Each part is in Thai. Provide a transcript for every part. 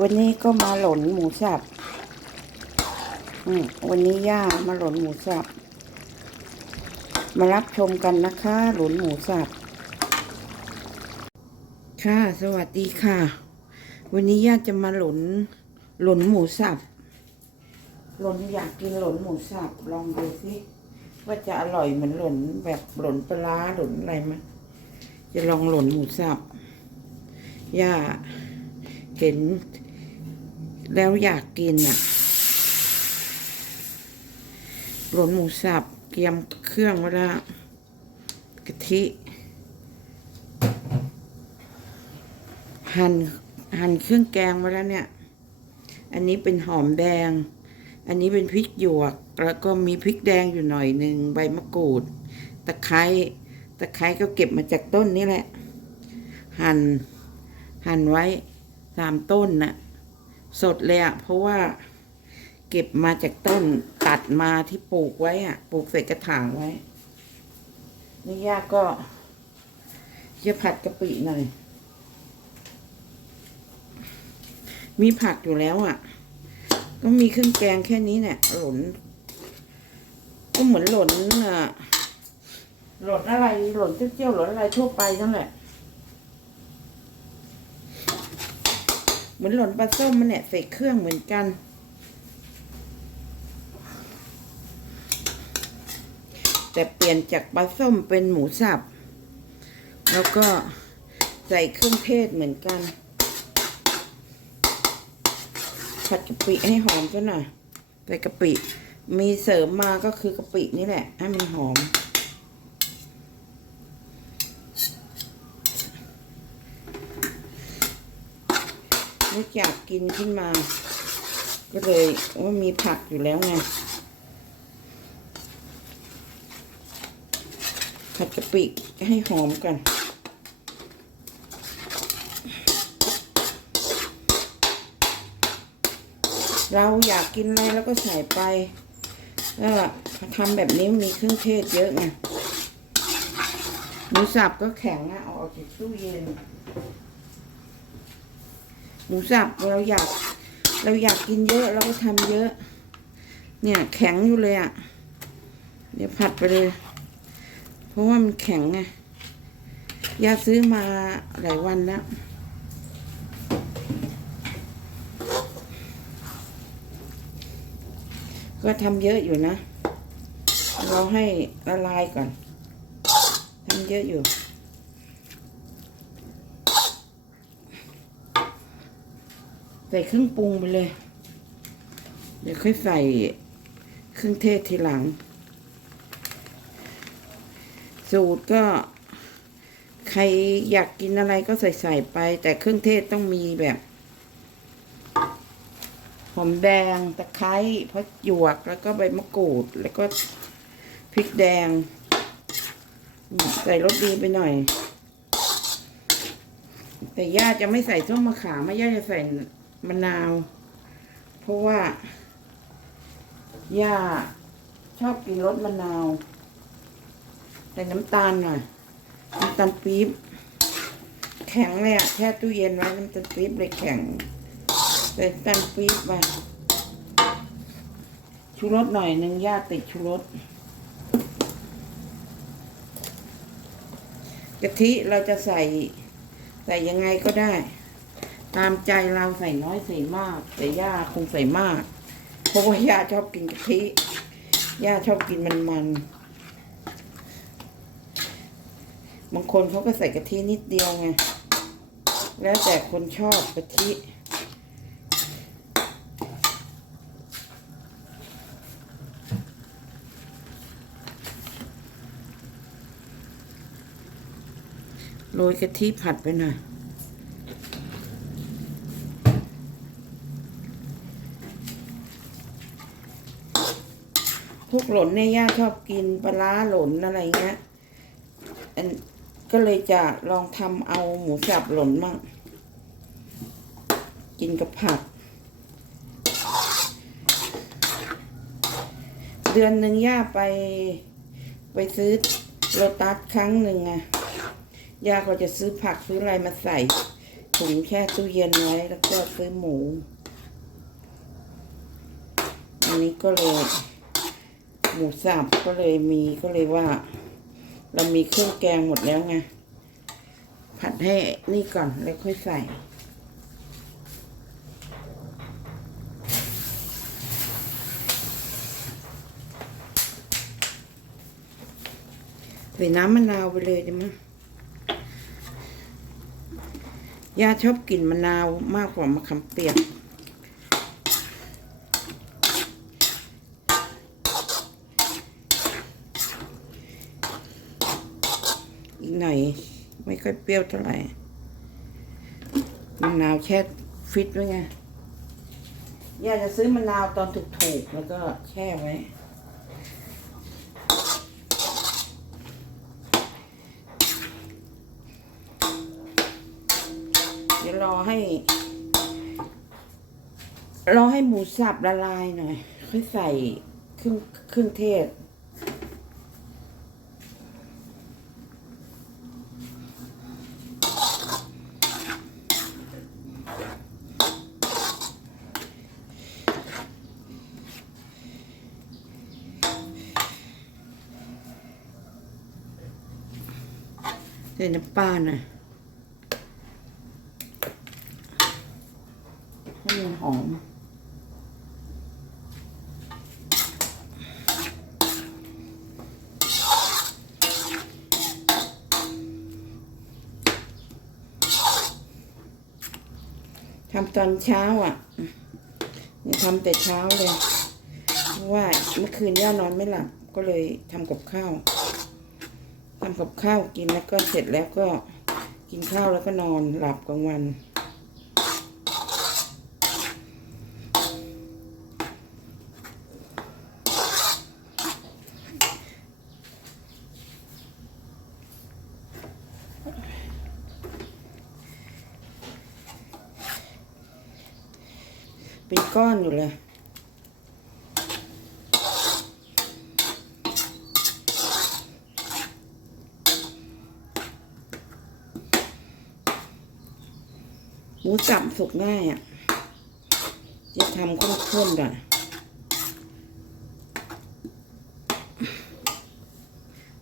วันนี้ก็มาหล่นหมูสับอืวันนี้ย่ามาหล่นหมูสับ มารับชมกันนะคะ หล่นหมูสับ ค่ะ สวัสดีค่ะ วันนี้ย่าจะมาหล่นหล่นหมูสับ หล่นอยากกินหล่นหมูสับ ลองดูสิว่าจะอร่อยเหมือนหล่นแบบหล่นปลาหล่นอะไรมั้ยจะลองหล่นหมูสับย่าเห็น แล้วอยากกินอะหลนหมูสับเตรียมเครื่องไว้แล้วกะทิ หั่นหั่นเครื่องแกงไว้แล้วเนี่ย อันนี้เป็นหอมแดง อันนี้เป็นพริกหยวก แล้วก็มีพริกแดงอยู่หน่อยหนึ่งใบมะกรูด ตะไคร้ตะไคร้ก็เก็บมาจากต้นนี่แหละ หั่นหั่นไว้สามต้นน่ะ สดเลยอะเพราะว่าเก็บมาจากต้นตัดมาที่ปลูกไว้อะปลูกใส่กระถางไว้นี่ย่าก็จะผัดกะปิหน่อย มีผักอยู่แล้วอะ่ะ ก็มีเครื่องแกงแค่นี้เนี่ยหล่น ก็เหมือนหล่นอะหล่นอะไรหล่นเจี้ยวๆหล่นอะไรทั่วไปนั่นแหละ เห มือนหล่นปลาส้มมันเนี่ยใส่เครื่องเหมือนกัน แต่เปลี่ยนจากปลาส้มเป็นหมูสับ แล้วก็ใส่เครื่องเทศเหมือนกัน ผัดกะปิให้หอมซะหน่อยใส่กะปิ มีเสริมมาก็คือกะปินี่แหละ ให้มันหอม นึกอยากกินขึ้นมา ก็เลยว่ามีผักอยู่แล้วไงผัดกะปิให้หอมกันเราอยากกินอะไรแล้วก็ใส่ไปแล้วทำแบบนี้มีเครื่องเทศเยอะไงหมูสับก็แข็งอะเอาออกจากตู้เย็น มูสับเราอยาก เราอยากกินเยอะเราก็ทำเยอะ เนี่ยแข็งอยู่เลยอะ เดี๋ยวผัดไปเลย เพราะว่ามันแข็งไงยาซื้อมาหลายวันแล้วก็ทำเยอะอยู่นะ เราให้ละลายก่อน ทำเยอะอยู่ ส่เครื่องปรุงไปเลย เดี๋ยวค่อยใส่เครื่องเทศทีหลัง สูตรก็ ใครอยากกินอะไรก็ใส่ใส่ไป แต่เครื่องเทศต้องมีแบบหอมแดงตะไคร้พริกหยวกแล้วก็ใบมะกรูด แล้วก็พริกแดง ใส่รสดีไปหน่อย แต่ย่าจะไม่ใส่ส้มมะขามย่าจะใส่ มะนาว เพราะว่าย่าชอบกินรสมะนาวใส่น้ำตาลหน่อยน้ำตาลปี๊บแข็งเลยอะแช่ตู้เย็นไว้น้ำตาลปี๊บเลยแข็งใส่น้ำตาลปี๊บไปชูรสหน่อยหนึ่งย่าติดชูรสกะทิเราจะใส่ใส่ยังไงก็ได้ ตามใจเราใส่น้อยใส่มาก แต่ย่าคงใส่มาก เพราะว่าย่าชอบกินกะทิย่าชอบกินมันมันๆบางคนเขาก็ใส่กะทินิดเดียวไง แล้วแต่คนชอบกะทิโรยกะทิผัดไปหน่อย กหล่นเนี่ยย่าชอบกินปลาหล่นอะไรเงี้ยก็เลยจะลองทำเอาหมูสับหล่นมั่งกินกับผัก เดือนหนึ่งย่าไป ไปซื้อโลตัสครั้งหนึ่งอะย่าก็จะซื้อผักซื้ออะไรมาใส่ถุงแช่ตู้เย็นไว้แล้วก็ซื้อหมู อันนี้ก็เลย หมูสับก็เลยมีก็เลยว่า เรามีเครื่องแกงหมดแล้วไง ผัดให้นี่ก่อนแล้วค่อยใส่ใส่น้ำมะนาวไปเลยด้ไหมยย่าชอบกินมะนาวมากกว่ามะขามเปียก หน่อย ไม่ค่อยเปรี้ยวเท่าไหร่มะนาวแช่ฟิตไว้ไงย่าจะซื้อมะนาวตอนถูกๆ แล้วก็แช่ไว้ เดี๋ยวรอให้ รอให้หมูสับละลายหน่อย ค่อยใส่เครื่องเครื่องเทศ ใส่น้ำปลาหน่อยให้มันหอมทำตอนเช้าอะเนี่ยทำแต่เช้าเลย เพราะว่าเมื่อคืนย่านอนไม่หลับ ก็เลยทำกับข้าว ทำกับข้าวกินแล้วก็เสร็จแล้วก็กินข้าวแล้วก็นอนหลับกลางวัน เป็นก้อนอยู่เลย หมูสับสุกง่ายอะ จะทำข้นๆก่อน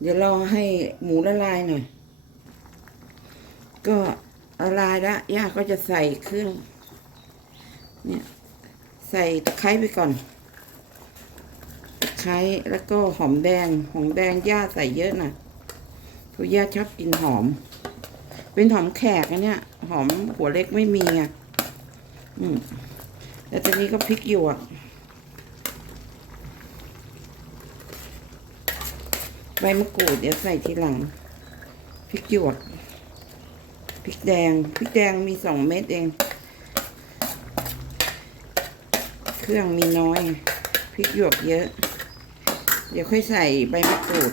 เดี๋ยวรอให้หมูละลายหน่อย ก็ละลายแล้วย่าก็จะใส่เครื่อง เนี่ย ใส่ตะไคร้ไปก่อน ตะไคร้แล้วก็หอมแดง หอมแดงย่าใส่เยอะนะเพราะย่าชอบกินหอม เป็นหอมแขกนะเนี่ยหอมหัวเล็กไม่มีอะอืมแล้วตอนนี้ก็พริกหยวกใบมะกรูดเดี๋ยวใส่ทีหลังพริกหยวกพริกแดงพริกแดงมีสองเม็ดเอง เครื่องมีน้อยพริกหยวกเยอะ เดี๋ยวค่อยใส่ใบมะกรูด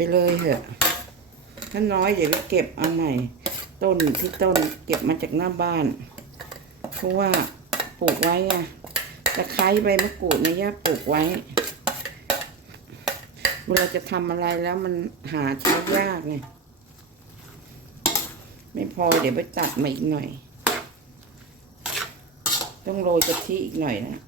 ไปเลยเถอะ ถ้าน้อยเดี๋ยวไปเก็บเอาใหม่ ต้นที่ต้นเก็บมาจากหน้าบ้าน เพราะว่าปลูกไว้ไงตะไคร้ใบมะกรูดเนี่ยย่าปลูกไว้ เวลาจะทำอะไรแล้วมันหาใช้ยากไงไม่พอเดี๋ยวไปตัดมาอีกหน่อย ต้องโรยกะทิอีกหน่อยนะ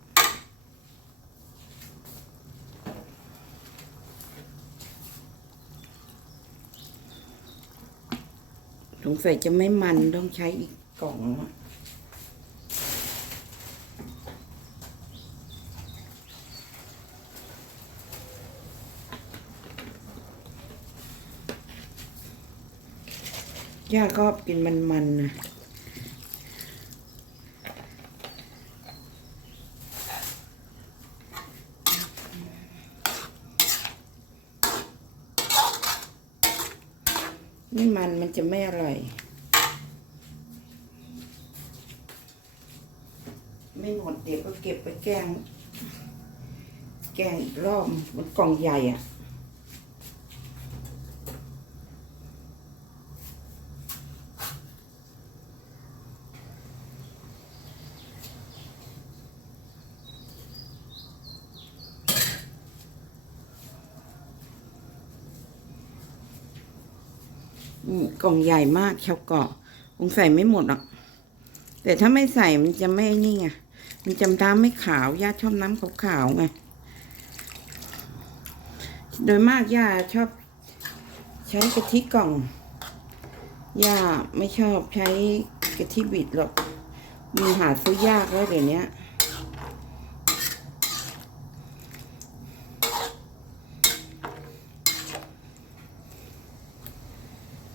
งสัยจะไม่มันต้องใช้อีกกล่องย่าก็กินมันๆนะ ไม่มันมันจะไม่อร่อย ไม่หมดเดี๋ยวก็เก็บไปแกง แกงอีกรอบมันกล่องใหญ่อะ่ะม กล่องใหญ่มากชาวเกาะคงใส่ไม่หมดหรอกแต่ถ้าไม่ใส่มันจะไม่นี่ไงมันจำน้ำไม่ขาวย่าชอบน้ำขาวๆไงโดยมากย่าชอบ ใช้กะทิกล่องย่าไม่ชอบใช้กะทิบิดหรอกมีหาซื้อยากแล้วเดี๋ยวนี้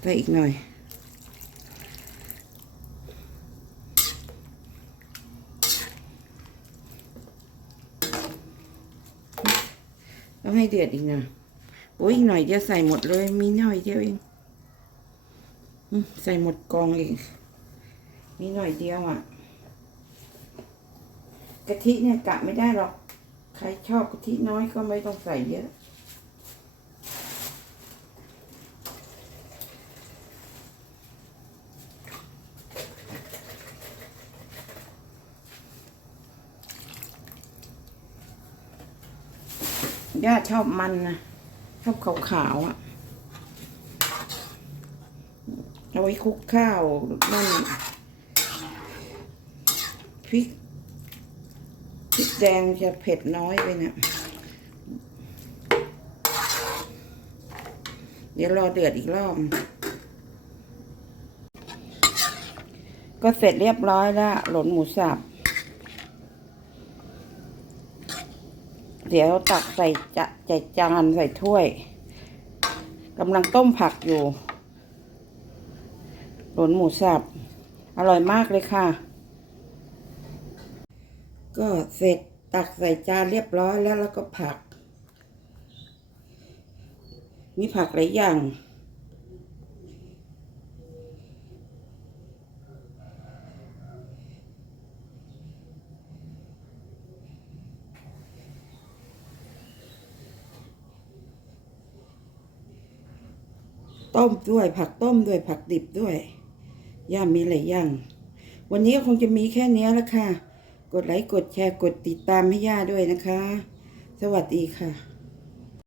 ใส่อีกหน่อย ต้องให้เดือดอีกหน่อยโอ้ยอีกหน่อยจะใส่หมดเลย มีหน่อยเดียวเองใส่หมดกองอีกมีหน่อยเดียวอะกะทิเนี่ยกะไม่ได้หรอก ใครชอบกะทิน้อยก็ไม่ต้องใส่เยอะ ชอบมันนะชอบขาวๆอะเอาไว้คลุกข้าวนั่นพริกพริกแดงจะเผ็ดน้อยไปเนะี่ยเดี๋ยวรอเดือดอีกรอบ ก็เสร็จเรียบร้อยแล้วหลนหมูสับ เดี๋ยวตักใส่จะใส่จานใส่ถ้วยกำลังต้มผักอยู่หลนหมูสับ อร่อยมากเลยค่ะ ก็เสร็จตักใส่จานเรียบร้อยแล้วแล้วก็ผัก มีผักหลายอย่าง ต้มด้วย ผักต้มด้วยผักดิบด้วยย่ามีหลายอย่าง วันนี้ก็คงจะมีแค่นี้ละค่ะ กดไลค์กดแชร์กดติดตามให้ย่าด้วยนะคะ สวัสดีค่ะ